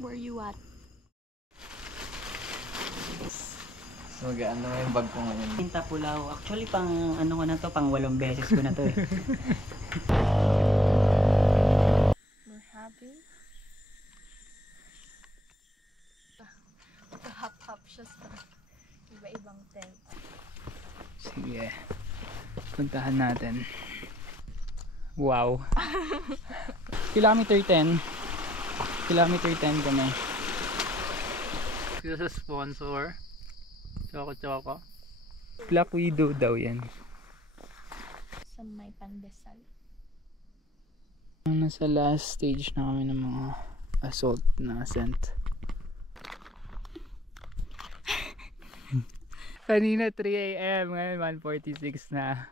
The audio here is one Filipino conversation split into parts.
Where you at? So mag-ano yung bag ko ngayon. Pinta Pulaw. Actually pang ano ko na to, pang 8 beses ko na to eh. We're happy. Hap-hap siya sa iba-ibang tent. Sige. Puntahan natin. Wow. Kilometer 10. Kilometer 10 kami. Isa sa sponsor. Choco. Black Widow daw yan. Sa may pandesal. Nasa last stage na kami ng mga assault na ascent. Kanina 3 AM, ngayon 1:46 na.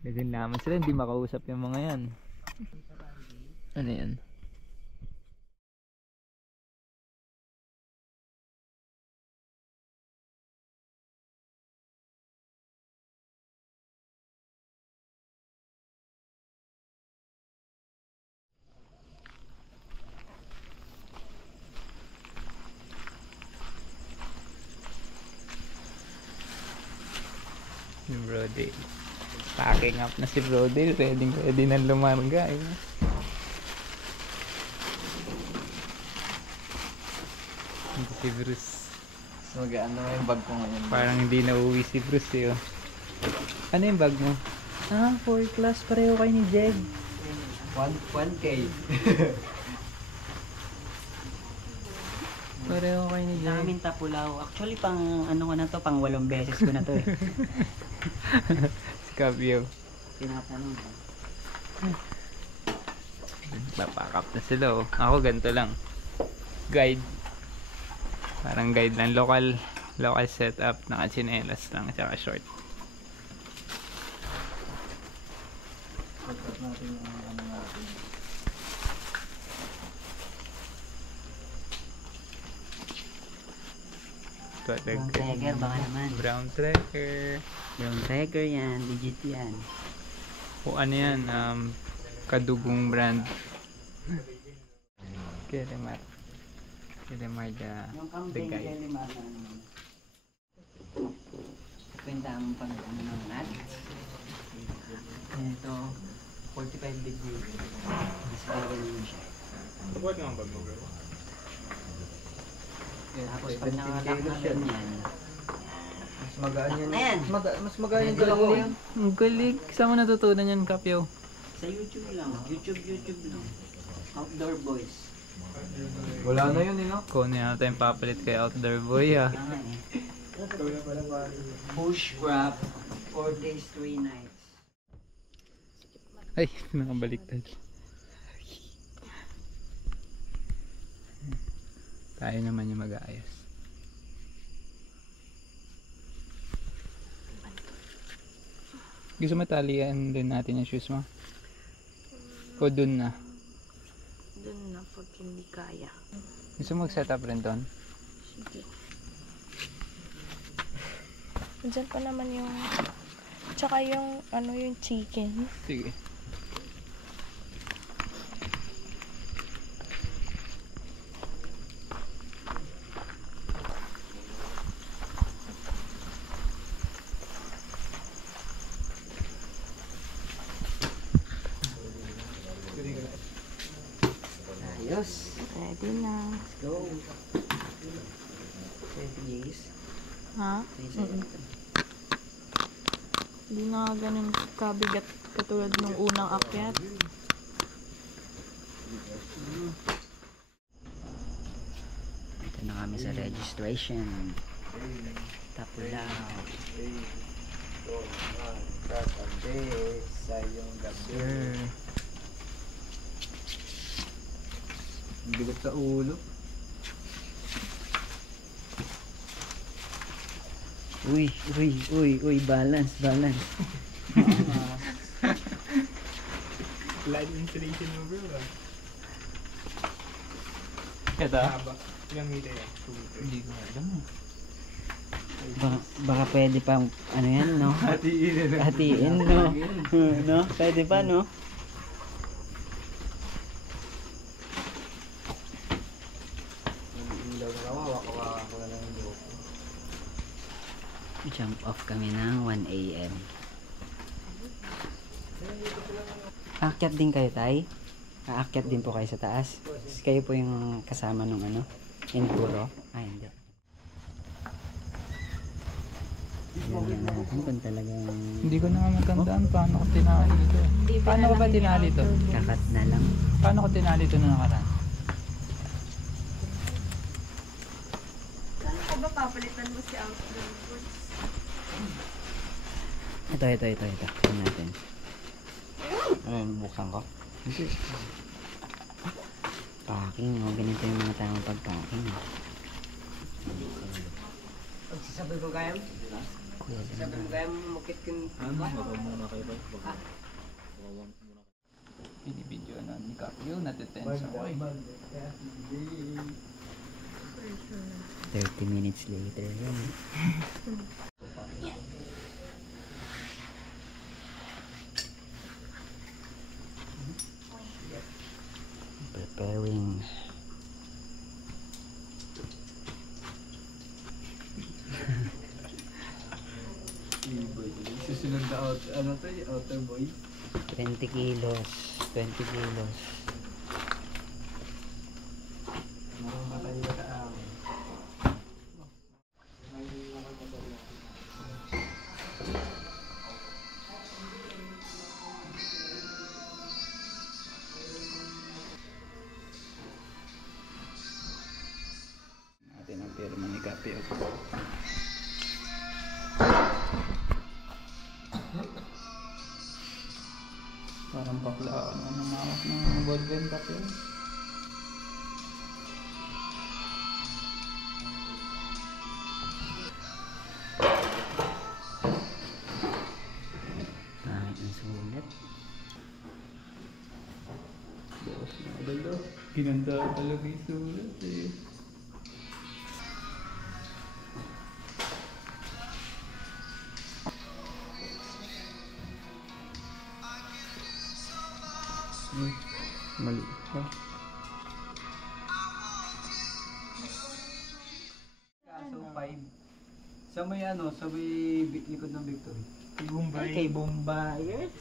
Pwede naman sila, hindi makausap yung mga yan. Ano yan? Yung Brodale. Packing up na si Brodale. Ready na lumarga. Eh. Ito si Bruce. So mag-ano yung bag ko ngayon. Parang hindi na uwi si Bruce eh. Oh. Ano yung bag mo? Ah, 4 class. Pareho kayo ni Jeg. 1K. Pareho kayo ni Jeg. Pinta Pulaw. Actually pang ano ko na to, pang 8 beses ko na to eh. Si Cabio. Tinatanong ko. Papack up na sila oh. Ako ganito lang. Guide. Parang guide lang. Local setup. Naka-chinelas lang. Tsaka short. Pagkat natin yung ano natin. Brown Tracker baka naman. Brown Tracker. Brown Tracker yan, legit yan. O ano yan? Kadugong brand. Kelemar. Kelemar Yung the campaign guy. kay Limar na ano. Kwenta mo pang ano ng nat. Ito, 45 degrees. Mas gagawin mo siya. Buat nga bag mo bro? Tapos pag nakalock na ganyan. Mas magaan yan. Ayan. Mas magaan yung dalawa yan. Ang galing. Saan mo natutunan yan, Kapyo? Sa YouTube lang. YouTube lang. Outdoor Boys. Wala na yun no? Kung na natin papalit kay Outdoor Boy ah. Tama eh. Push grab 4 days 3 nights. Ay, nakabaliktad. Tayo naman yung mag-aayos. Gusto mo talian din natin yung shoes mo? O dun na? Doon na pag hindi kaya. Gusto mo mag-set up rin doon? Sige. Diyan pa naman yung... Tsaka yung ano yung chicken. Sige. Ayos. Ready na. Let's go. 20 days. Ha? Hindi na ganun kabigat katulad nung unang akyat. Ito na kami sa registration. Tapulaw. Sa yung gabi. Sure. Ang bigat sa ulo. Uy, balance. Light installation mo bro ah. Ito? Ilang meter yan? 2 meters. Hindi ko alam. Baka pwede pa, ano yan, no? Hatiin, no? No? Pwede pa, no? Ilaw na naman, wakawakan ko na lang yung buhok. Jump off kami ng 1 AM. Aakyat din kayo, Tay? Aakyat din po kayo sa taas? Kayo po yung kasama nung ano? Enduro? Ah, hindi. Alam yan natin kung talagang Hindi ko na matandaan paano ko tinali ito. Paano ko ba tinali ito? kakat na lang. Paano ko tinali ito na nakaraan? Saan ko ba papalitan mo si outdoor goods? Ito. Ito natin. Ano yun, buksan ko? Hindi. Packing, oh. Ganito yung mga tamang pag-packing. Sabi ko kaya mo? Kuya, Sabi mo kaya mo makit yung... Binibidyo na ni Capio, natitense ako eh. 30 minutes later yun. Preparing. Susunod na ano to, outer boy. 20 kilos. 20 kilos. Mamamatay ka sa ang. Natin ang pirma ni Capio. Parang bakla ako na namawak ng ballpen Capio. Pangit ng sulat. Bawas na agad. Ginanda talaga yung sulat eh. Mali pa. Kaso 5. Sa may ano, sa may likod ng Victory. Ay, kay Bombayers.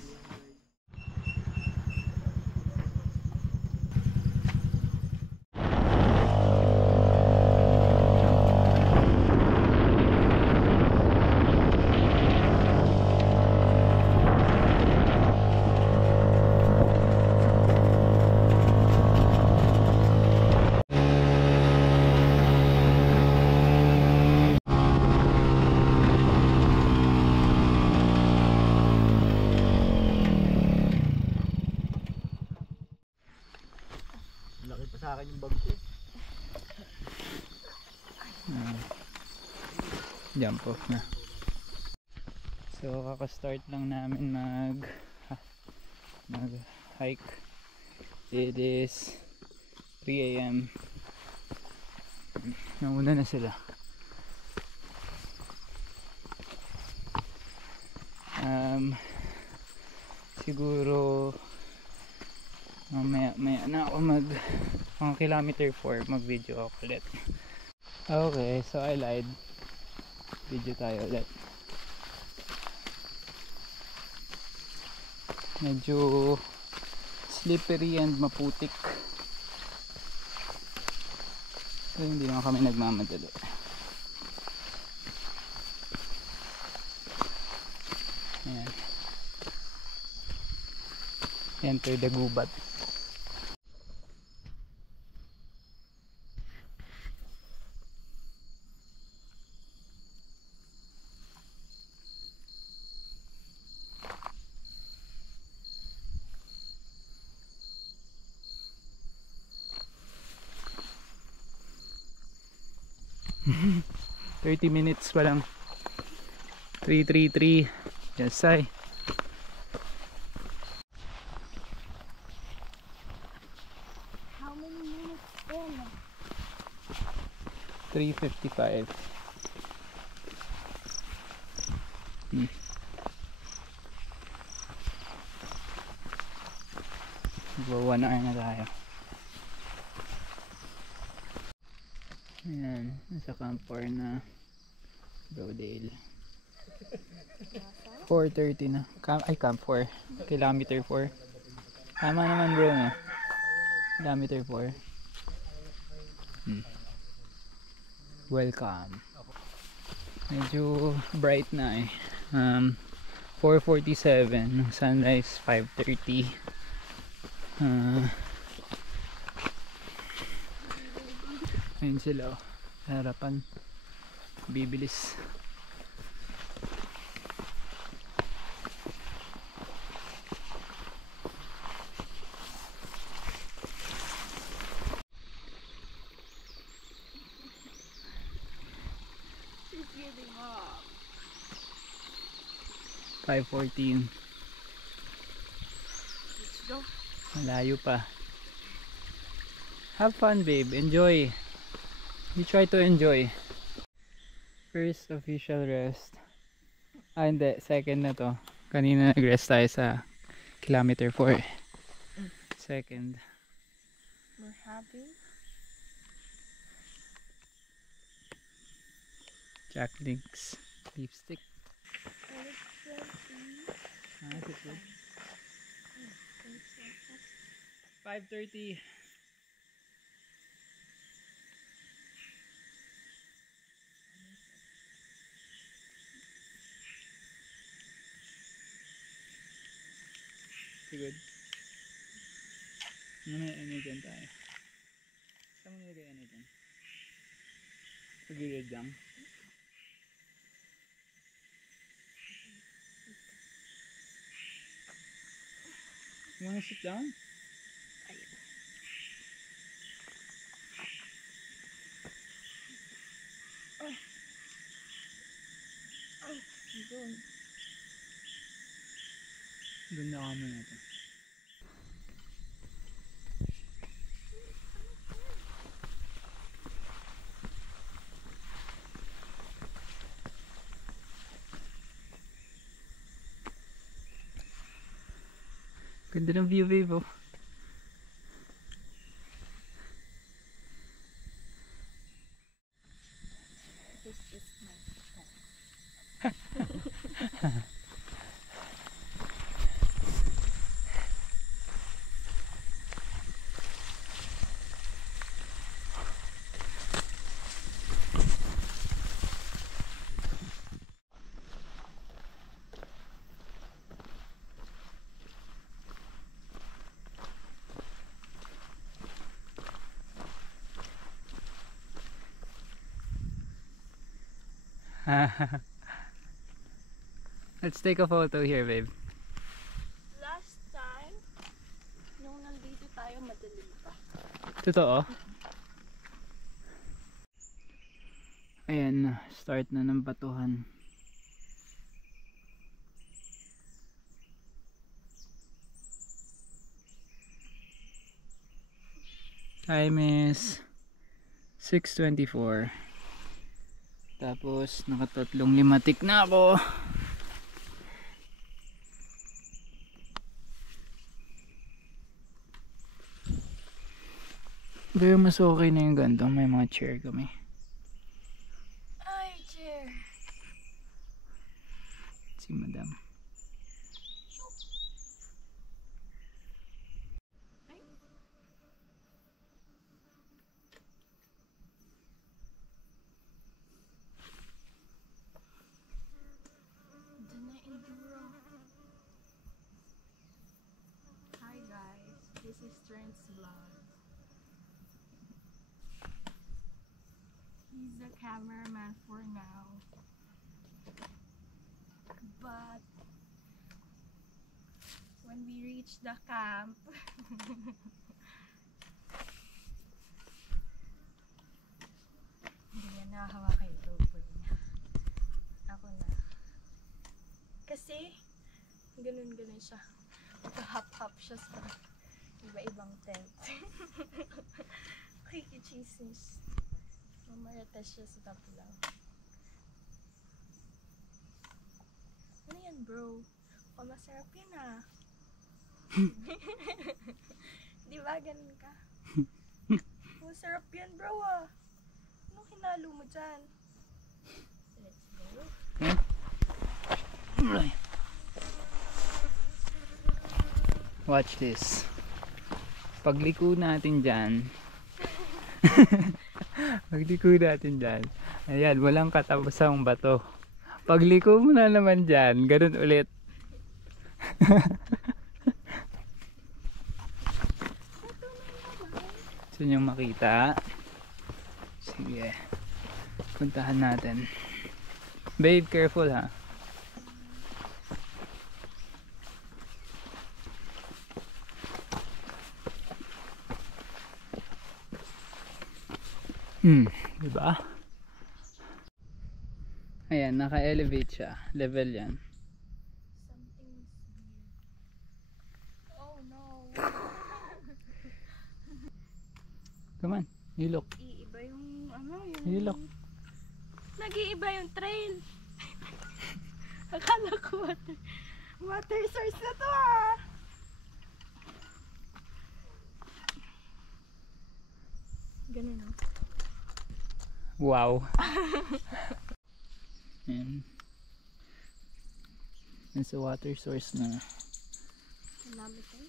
Laki pa sa akin yung bag ko. Jump off na. So kaka-start lang namin mag hike. It is 3 AM. Nauna na sila. Siguro maya na ako mga kilometer 4 mag video ako ulit. Okay, so I lied. Video tayo ulit. Medyo slippery and maputik. So hindi naman kami nagmamadali. Ayan. Enter the gubat. Mm 30 minutes pa lang. 333. Yes, I. How many minutes in? 3:55. Go 1 hour na tayo. Ayan, nasa Camp 4 na Brodale. 4:30 na. Camp 4. Kilometer 4. Tama naman bro, no? Kilometer 4. Welcome. Medyo bright na eh. 4:47. Sunrise 5:30. Ayun sila oh. Sa harapan. Bibilis. She's giving up. 5:14. Let's go. Malayo pa. Have fun babe. Enjoy. You try to enjoy. First official rest. Hindi. Second na to. Kanina nag-rest tayo sa kilometer 4. Second. We're happy. Jack Link's lipstick. And it's 20. Nice. 5:30. Good. Ano na dyan tayo? Saan mo nilagay ano dyan? Pagilid lang. You wanna sit down? Doon. Ganda kami na ito. Ganda ng view babe oh. This is my Let's take a photo here babe. last time, nung nandito tayo, madilim pa. Totoo. Ayan, start na ng batuhan. Time is 6:24. Tapos nakatatlong limatik na ako. Pero mas okay na yung ganito. May mga chair kami. Ay, chair. Si madam. Doon na enduro. Hi guys, this is Trent's vlog. He's the cameraman for now. But when we reach the camp, hindi niya nakahawakan yung GoPro niya. Ako na. Kasi, ganun-ganun siya. Hop-hop siya sa iba-ibang tent. Kikichismis. Mamarites siya sa top lang. Ano yan, bro? O, masarap yan ah. Di ba? Ganun ka. Masarap yan, bro ah. Anong hinalo mo dyan? Let's go. Watch this. Pagliko natin dyan. Pagliko natin dyan. Ayan, walang katapusang bato. Pagliko mo na naman dyan, ganun ulit. Gusto nyo makita? Sige. Puntahan natin. Babe, careful ha. Diba? Ayan, naka-elevate siya. Level yan. Something's weird. Oh no. Come on, you look. Iiba yung ano yung... You look. Nag-iiba yung trail. Akala ko water source na to ah. Ganun oh. Wow. Ayan. Yan sa water source na. Kilometer?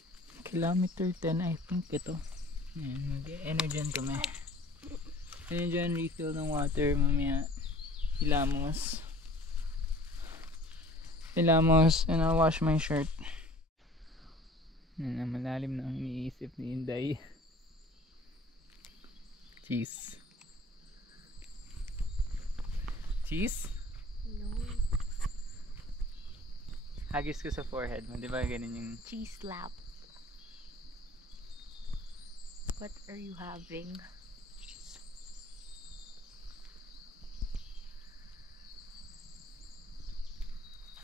Kilometer 10 I think ito. Ayan, mag-energen kami. Energen refill ng water mamaya. Hilamos. Hilamos and I'll wash my shirt. Yan, malalim na ang iniisip ni Inday. Cheese. Cheese? No. Hagis ko sa forehead mo, di ba ganun yung... Cheese slap. What are you having?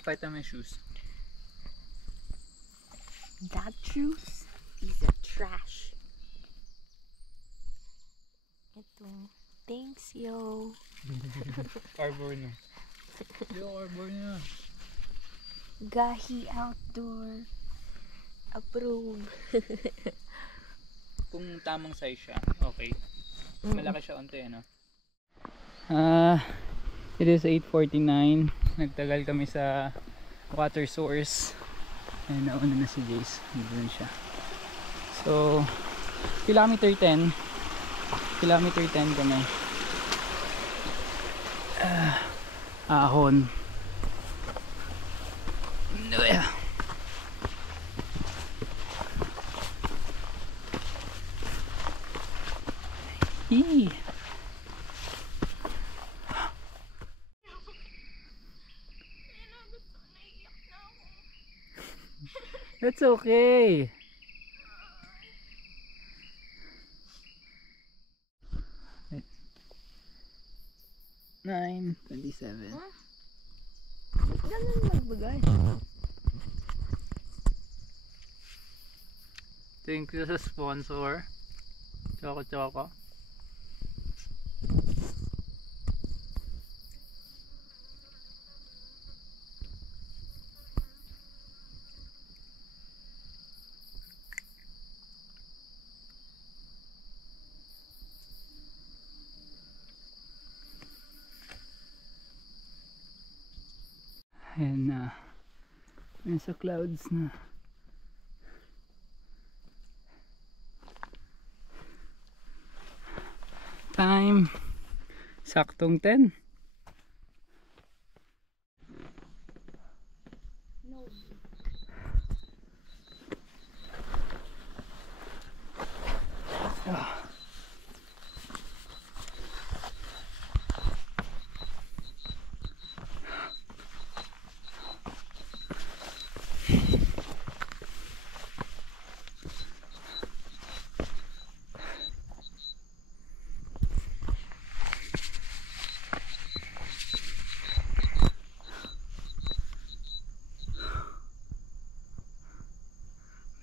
Pakita mo yung shoes. That juice is a trash. Ito. Thanks, yo. Arbor na. Yo, arbor na. Gahi Outdoor. Approve. Kung tamang size siya, okay. Mm. Malaki siya onte, ano? It is 8:49. Nagtagal kami sa water source. Ayun, nauna na si Jace. Doon siya. So, kilometer 10. Kilometer 10 kami. Ahon. Eee. That's okay. Wait. 9:27. Ganun magbagay. Thank you sa sponsor. Choco Choco. Ayan na. Nasa clouds na. Time. Saktong 10. No.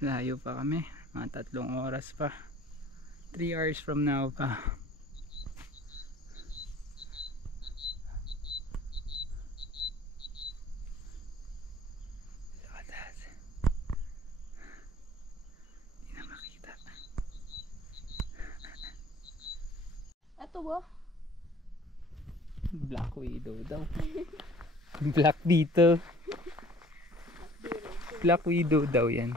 Layo pa kami. Mga 3 oras pa. 3 hours from now pa. oh. Black Widow daw. Black dito. Black Widow daw yan.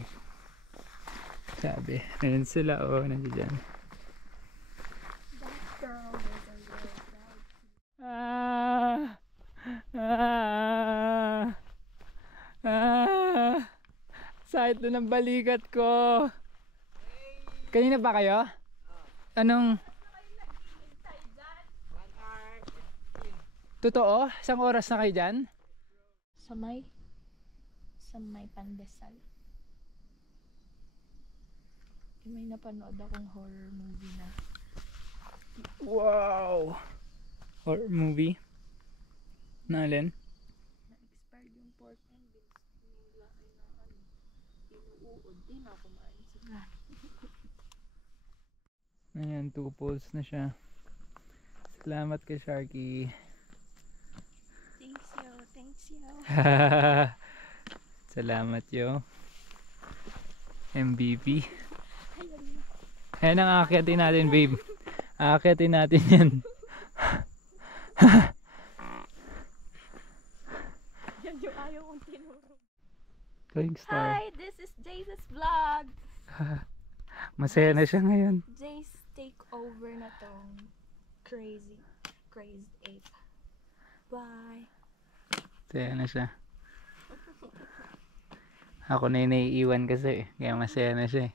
Sabi. Ayan sila oh. Nandiyan. That girl was a real proud. Sakit na ng balikat ko. Kanina ba kayo? Anong? Totoo? Isang oras na kayo dyan? Sa may pandesal. May napanood akong horror movie na. Wow! Horror movie? Nalin? Na-expired yung pork and beans. Nila ay na inuuod. Di na ako maansin. Ayan, 2 pulls na siya. Salamat kay Sharky. Thanks you. Salamat yo. MVP. Ayan ang aakyatin natin, babe. Aakyatin natin yan. Yan yung ayaw kong tinuro. Going star. Hi, this is Jace's vlog. Masaya na siya ngayon. Jace take over na tong crazed ape. Bye. Masaya na siya. Ako na yung naiiwan kasi kaya masaya na siya.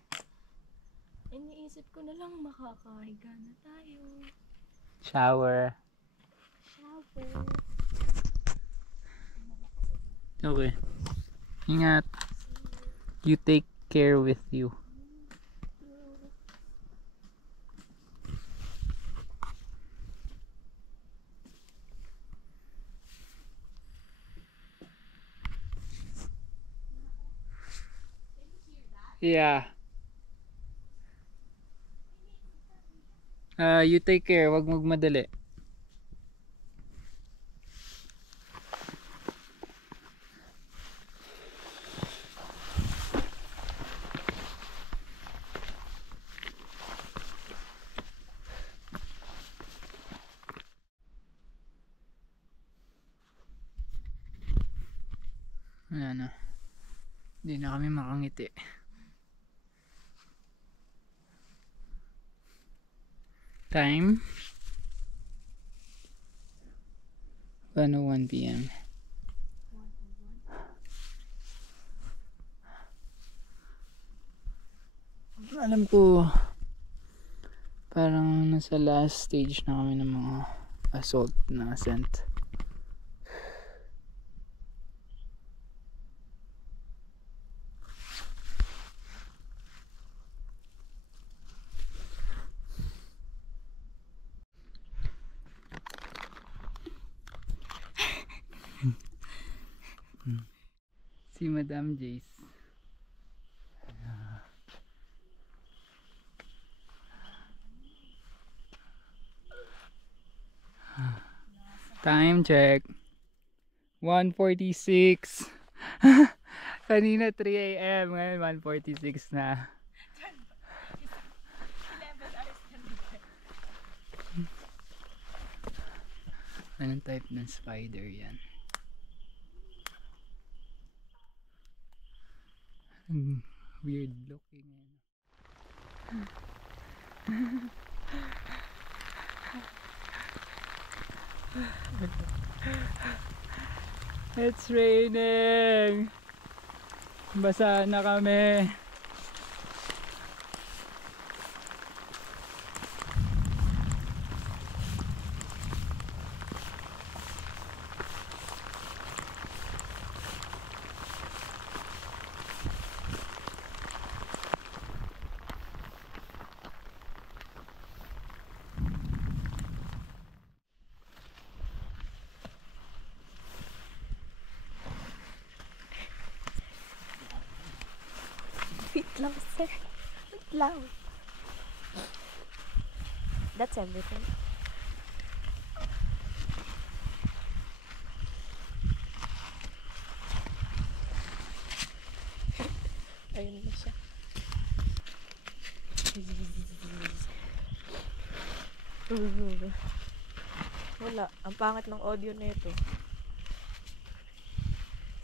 Iniisip ko na lang makakahiga na tayo. Shower. Okay. Ingat. You take care with you. Yeah. You take care. Wag magmadali. Ayan na. Hindi na kami makangiti. Time 1:01 PM. Alam ko parang nasa last stage na kami ng mga assault na ascent. Si Madam Jace. Time check. 1:46. Kanina 3 AM, ngayon 1:46 na. 11 hours na. Anong type ng spider yan? Weird looking. It's raining. Basa na kami. Wait lang, sir. Wait lang. That's everything. Ayun na siya. Wala. Ang pangit ng audio nito.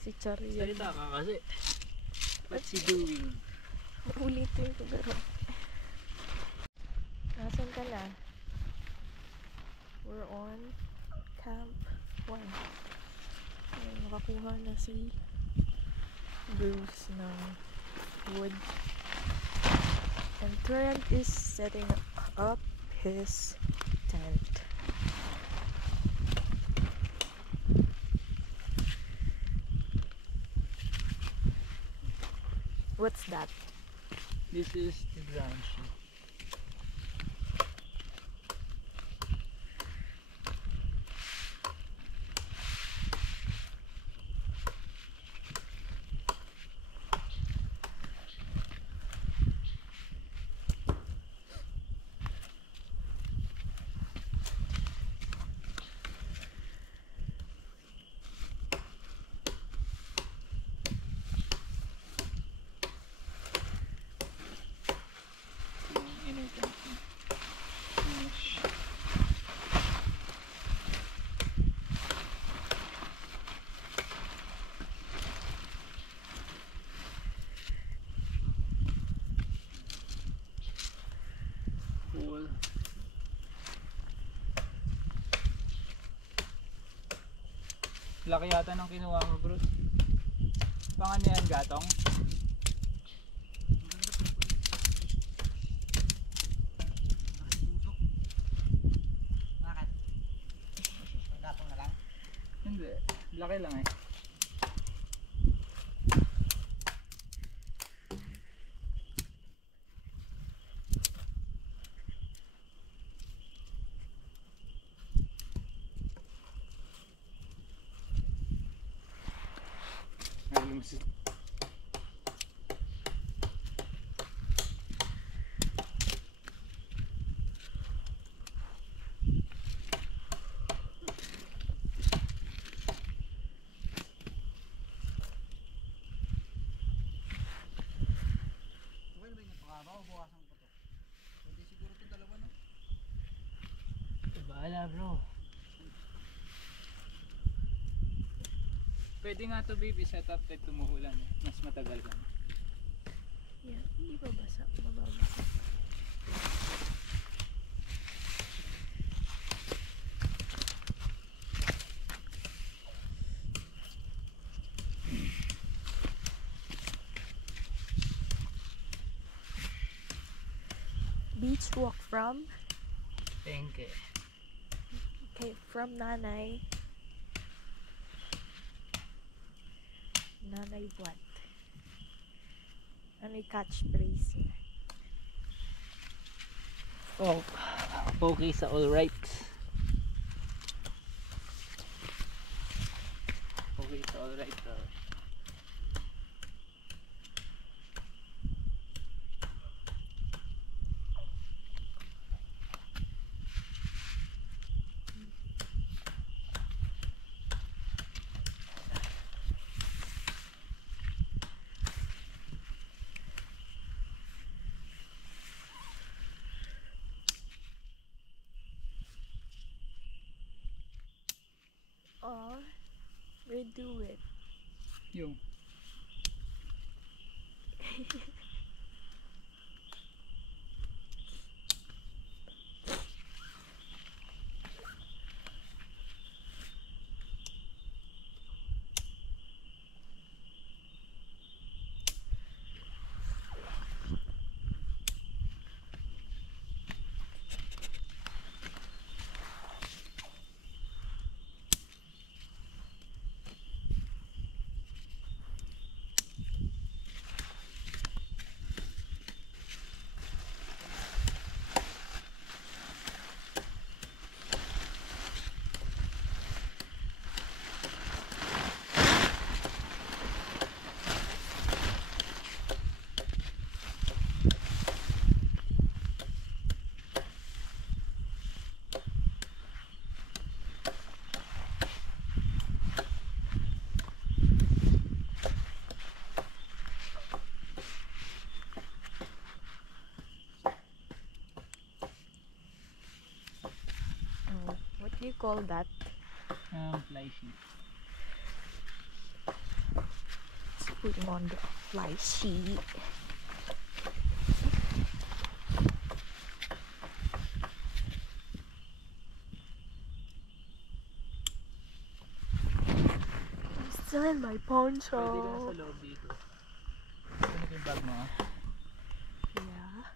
Si Chariel. Salita ka kasi. What's he doing? Ulitin ko garo. Nasaan ka na? We're on Camp 1. Ayun, nakakuha na si Bruce ng wood. And Trent is setting up his tent. What's that? This is the ground sheet. Cool. Laki yata ng kinuha mo, Bruce. Pang ano yan, gatong? Bakit? Pagdatong na lang? Hindi. Laki lang eh. Nalimusin. Well, ba yung pangabaw? Bukasan ko to. Pwede siguro itong dalawa, no? Bahala, bro. Pwede nga to, baby, set up kahit tumuhulan. Mas matagal lang. Yeah, hindi ba basa? Mababasa. Beach walk from? Thank you. Okay, from Nanay. Nanay what? Ano yung catchphrase niya? Oh, okay sa all right. Okay sa all right. Oh, redo it. Yung do you call that? Fly sheet. It's putting on the fly sheet. I'm still in my poncho. Pwede ka na sa loob dito. Ito na yung bag mo ah. Yeah.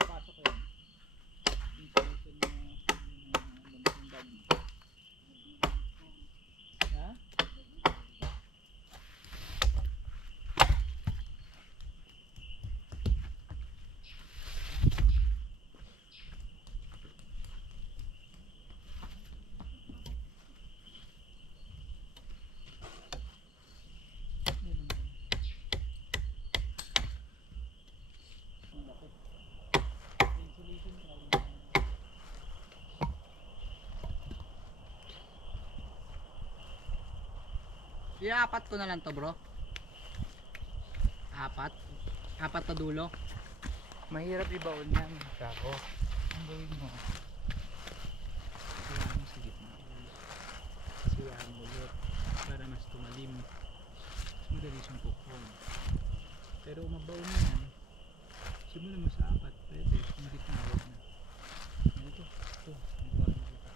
Papasok ko yan. Installation na yung bag mo. Ha? Iapat ko na lang to, bro. Apat na dulo. Mahirap ibaon yan. Kako. Ang gawin mo? Siyahan mo sa gitna. Siyahan mo ulit. Para mas tumalim. Madali siyang pukpong. Pero mabaon mo yan. Simulan mo sa 4. Pwede. Kung gitna, huwag na. Ito. Ito. Ibaon mo dito.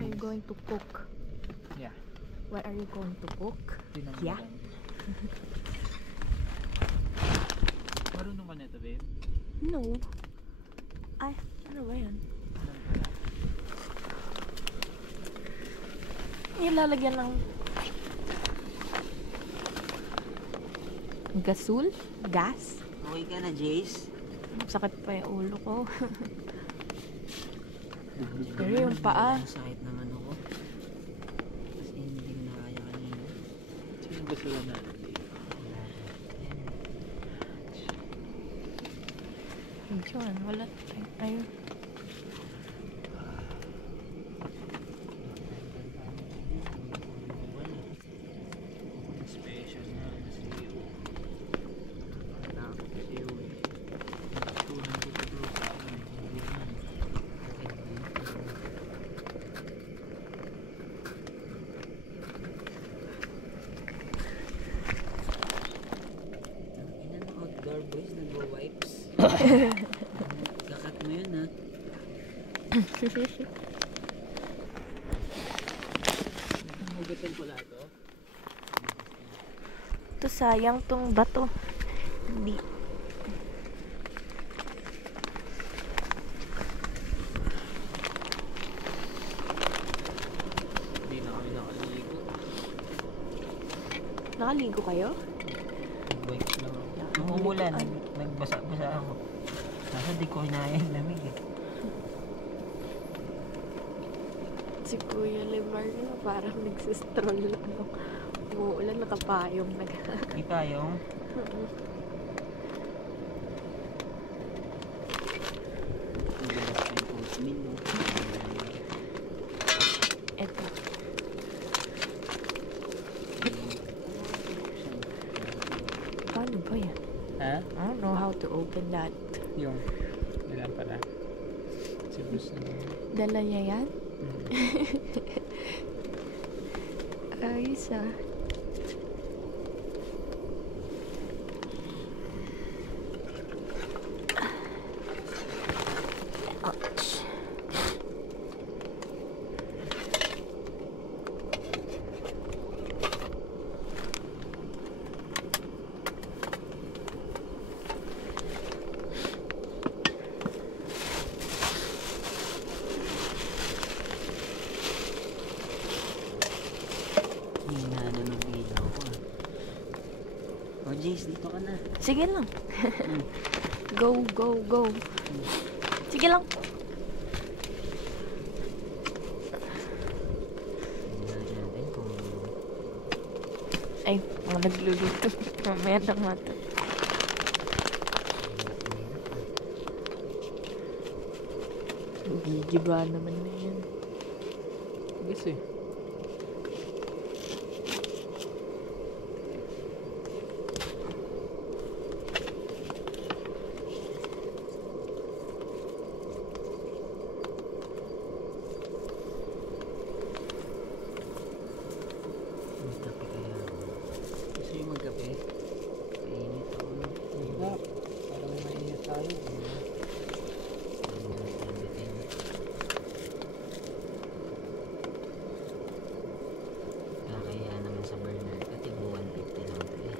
What are you going to cook? Yeah. What are you going to cook? Tinan mo Yeah. lang. Marunong ka nito, babe? No. Ay, ano ba yan? Alam ka na. Nilalagyan ng gasul? Gas? Okay ka na, Jace? Sakit pa yung ulo ko. Pero yung paa. Sakit naman ako. Kasi hindi ko na kaya kanina. Sino gusto lang natin, babe? Yun, wala. Ayun. Special na CEO. Takot CEO eh. Natutunan ko sa bro sa akin eh. Hindi naman. Inan outdoor boys, nagwa-wipes. Kakat mo yun, ha? Hugasan ko lahat oh. Ito sayang tong bato. Hindi. Hindi na kami nakaligo. Nakaligo kayo? Nag-wipes lang ako. Nung umulan, nagbasa-basa ako. Nasa di ko hinaya yung lamig eh. Si Kuya Lemar parang nagsistroll lang. Umuulan, nakapayong nag... Di pa yung Eto. Paano ba yan? Ha? I don't know how to open that. Yung ilan pala? Si Bruce na. Dala niya yan? Ayos ah. Ouch. hina na ng ilaw ko. Oh, Jace, dito ka na. Sige lang. Go, go, go. Sige lang. Tingnan natin kung Ay, mga nagluluto. Mamaya na nga to. Gigiba naman na yan. Gusto eh. magkape kaya. Gusto yung magkape? Mainit ako. Hirap. Parang mainit tayo. Kakaya naman sa Bernard. Kasi 150 lang ito eh.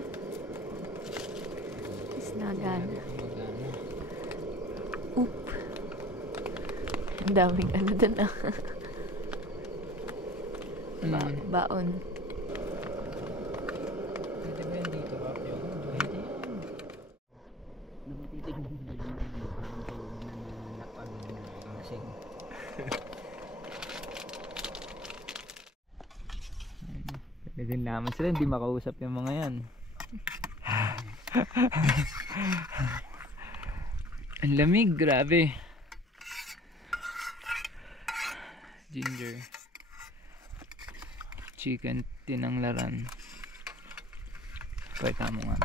Is nagan. Magana. Oop. Ang daming ano dun ah. Baon. Pwede ba yan dito? Pwede yan. Namatitig mo na yun. Parang tulog na napagod na lasing. Pwede din naman sila, hindi makausap yung mga yan. Ang lamig, grabe. Ginger. Chicken tinanglaran. Pakita mo nga.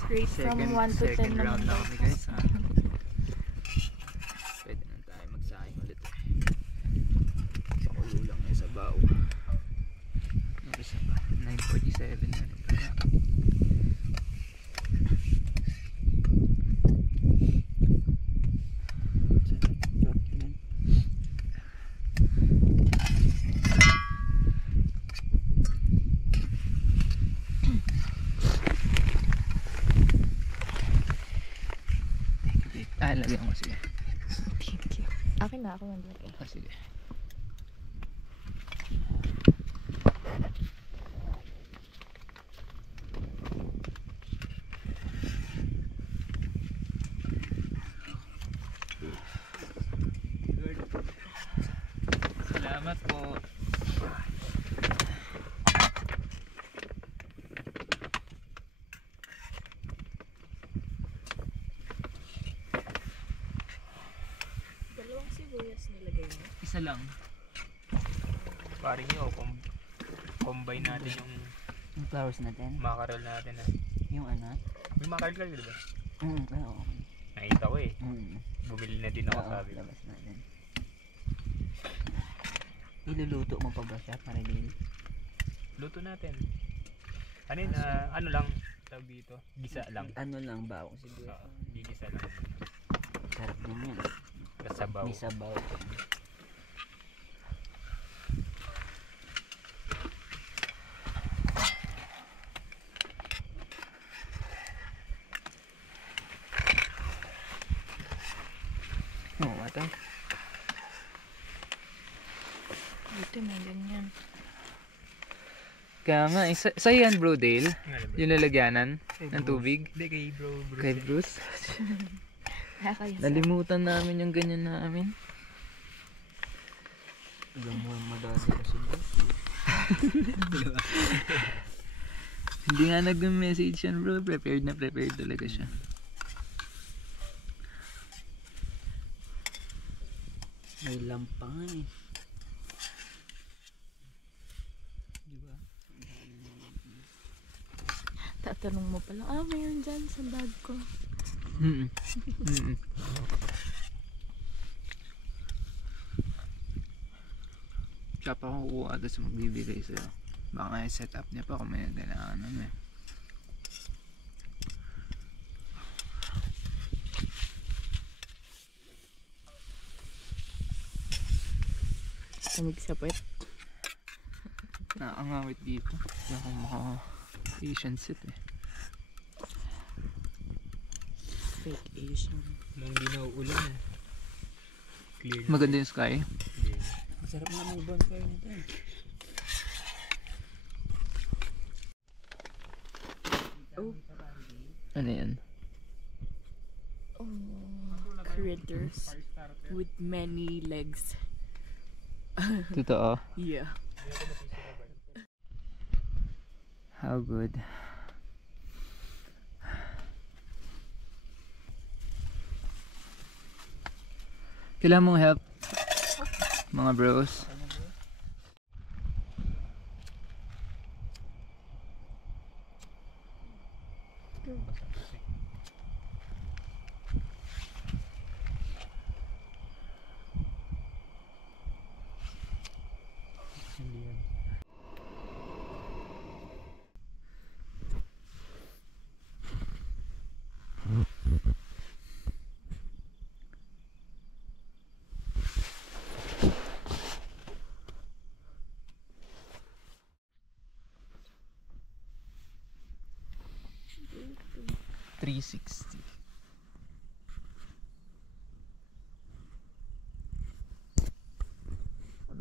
Straight from 1 to 10 second naman round na daw. kami guys ha. Pwede na tayo magsaing ulit pakulo lang yung sabaw. Ano sa ba? 9:47 na rin pala. Lagyan ko sige. Thank you. Akin na ako maglagay. Sige. Salamat po. Dalawang sibuyas nilagay mo. Isa lang. Paring nyo, combine natin yung Yung flowers natin. mackerel natin. Yung ano. May mackerel ka di ba? Oo. Nakita ko eh. Mm. Bumili na din ako Oo, sabi ko. labas natin. Iluluto mo pa ba siya para din? Luto natin. Ano yun? Ano lang tawag dito? Gisa lang. Ano lang ba kung siguro? Gigisa lang. Sarap din yan. Kasabaw. May sabaw. Oo, ata. Buti may ganyan. Kaya nga, sa'yo yan bro Dale? Ano ba? Yung lalagyanan ng tubig? Hindi kay bro. Kay Bruce? Kaya Nalimutan namin yung ganyan namin. Alam mo ang madali kasi ba? Hindi nga nag-message yan bro. Prepared na prepared talaga siya. May lampa nga eh. Diba? tatanong mo pala, mayroon dyan sa bag ko. Siya pa kukuha tapos magbibigay sa'yo. Baka set up niya pa kung may kailangan ano eh. Tamig sa puwet. Nakangawit dito. Hindi ako maka-Asian sit eh. Fake Asian. Nung di na uulan eh. Clear na. Maganda yung sky. Clear. Masarap nga mag-bonfire nito eh. Oh, Ano yan? critters with many legs. Totoo. Yeah. How good. Kailangan mong help, mga bros. Hindi yan.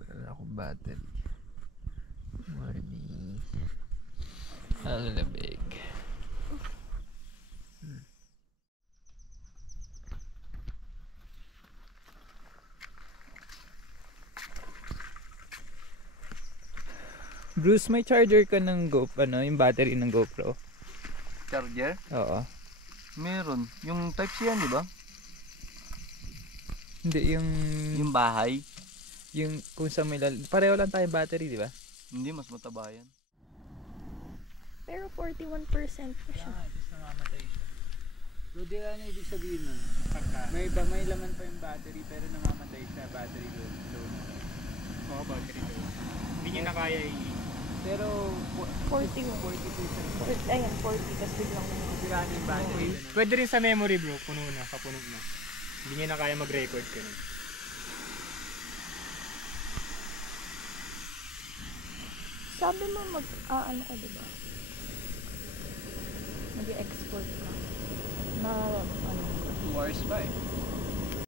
Wala akong battery. Morning. Ang lamig. Bruce, may charger ka ng GoPro, ano, yung battery ng GoPro? Charger? Oo. Meron. Yung Type-C yan, di ba? Hindi, Yung bahay. yung kung sa may pareho lang tayo battery, di ba? Hindi, mas mataba yan. Pero 41% pa siya. Tapos namamatay siya. Bro, di ano ibig sabihin nun? Pagka. May laman pa yung battery pero namamatay siya, battery low na. Oo, battery daw. Hindi niya na kaya Pero 41. 42%. Ayan, 40. Tapos biglang Siraan yung battery. Okay. Pwede rin sa memory bro, puno na, kapuno na. Hindi niya na kaya mag-record ka nun. sabi mo ano ka diba? Mag-export ka. Na ano? 2 hours pa eh.